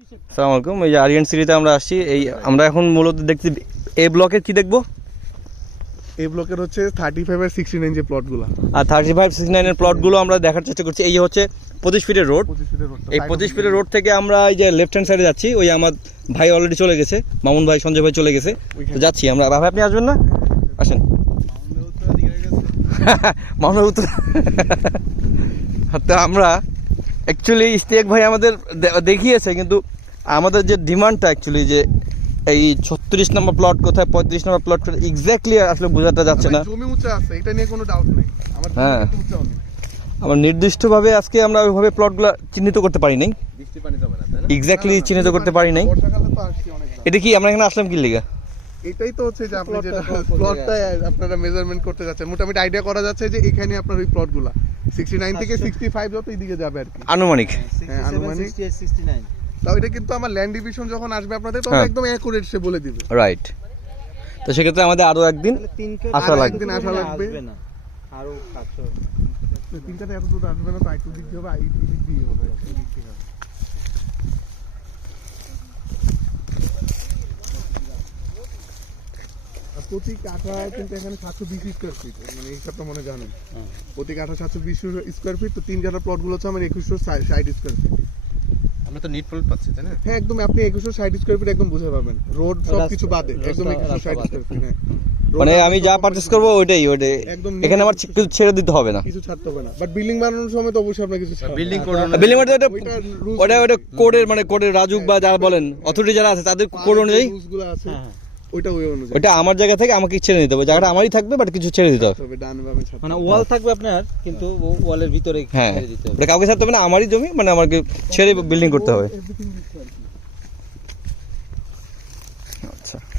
আসসালামু আলাইকুম। এই যে আরিয়ান সিটিতে আমরা আসছি। এই আমরা এখন মূলত দেখছি এ ব্লকের কি দেখবো? এই ব্লকের হচ্ছে 35 আর 69 যে প্লটগুলো, আর 35-69 এর প্লটগুলো আমরা দেখার চেষ্টা করছি। এই হচ্ছে 25 ফিটের রোড। 25 ফিটের রোড। এই 25 ফিটের রোড থেকে আমরা এই যে লেফট হ্যান্ড সাইডে যাচ্ছি। ওই আমার ভাই অলরেডি চলে গেছে, মামুন ভাই, সঞ্জয় ভাই চলে গেছে। তো যাচ্ছি আমরা। ভাই আপনি আসবেন না? আসেন। মামুন উত্তর। তো আমরা অ্যাকচুয়ালি ইস্তেক ভাই আমাদের দেখিয়েছে, কিন্তু আমাদের যে ডিমান্ডটা অ্যাকচুয়ালি যে এই 36 নম্বর প্লট কোথায়, 35 নম্বর প্লট কোথায়, এক্স্যাক্টলি আসলে বোঝাতে যাচ্ছে না। জমি উঁচা আছে, এটা নিয়ে কোনো ডাউট নেই। আমার হ্যাঁ, জমি উঁচা অনেক। আমরা নির্দিষ্টভাবে আজকে আমরা ওইভাবে প্লটগুলো চিহ্নিত করতে পারি নাই, বৃষ্টি পানি যাবে না, তাই না? এক্স্যাক্টলি চিহ্নিত করতে পারি নাই। বর্ষাকালে তো আসছি অনেক। এটা কি আমরা এখানে আসলাম কি লিগা? এটাই তো হচ্ছে যে আপনি যেটা প্লটটা আপনারা মেজারমেন্ট করতে যাচ্ছেন, মোটামুটি আইডিয়া করা যাচ্ছে যে এখানে আপনার ওই প্লটগুলা 69 থেকে 65 যত এইদিকে যাবে আর কি। আনুমানিক। হ্যাঁ, আনুমানিক। 68, 69 তাও এটা কিন্তু আমার ল্যান্ড ডিভিশন যখন আসবে আপনাদের তখন হ্যাঁ। একদম অ্যাকুরেট সে বলে দিবে। রাইট। তো সেক্ষেত্রে আমাদের আরো একদিন আশা আরো লাগবে। একদিন আশা লাগবে। আসবে না, আরো কাছে হবে। তিনটাতে এত দূর আসবে না, তো আইটু দিক দিয়ে হবে, আইটু দিক দিয়ে হবে, এই দিক থেকে হবে। আর প্রতি কাঠা কিন্তু এখানে 720 স্কোয়ার ফিট, মানে এই হিসাবটা মনে জানেন। প্রতি কাঠা 720 স্কোয়ার ফিট, তো তিন কাঠা প্লট গুলো হচ্ছে আমার 2160 স্কোয়ার ফিট। আমরা তো নিট প্লট পাচ্ছি, তাই না? হ্যাঁ, একদম আপনি 2160 স্কোয়ার ফিট একদম বুঝে পাবেন, রোড সব কিছু বাদে একদম 2160 স্কোয়ার ফিট। হ্যাঁ, মানে আমি যা পারচেজ করবো ওইটাই একদম এখানে আমার কিছু ছেড়ে দিতে হবে না। কিছু ছাড়তে হবে না, বাট বিল্ডিং বানানোর সময় তো অবশ্যই আপনার কিছু ছাড়তে হবে। বিল্ডিং কোড বিল্ডিং ওটা ওইটা rules- ওটা কোডের মানে কোডের রাজুক বা যারা বলেন অথরিটি যারা আছে তাদের কোড অনুযায়ী rules গুলো আছে, ওইটা ওই অনুযায়ী ওটা আমার জায়গা থেকে আমাকে ছেড়ে দিতে হবে। জায়গাটা আমারই থাকবে, বাট কিছু ছেড়ে দিতে হবে। তবে ডান বামে ছাড়তে মানে হবে। ওয়াল থাকবে আপনার, কিন্তু ওয়ালের ভিতরে হ্যাঁ, ছেড়ে দিতে হবে। ওটা কাউকে ছাড়তে হবে না, আমারই জমি, মানে আমাকে ছেড়ে বিল্ডিং করতে হবে। Everything is fair. আচ্ছা।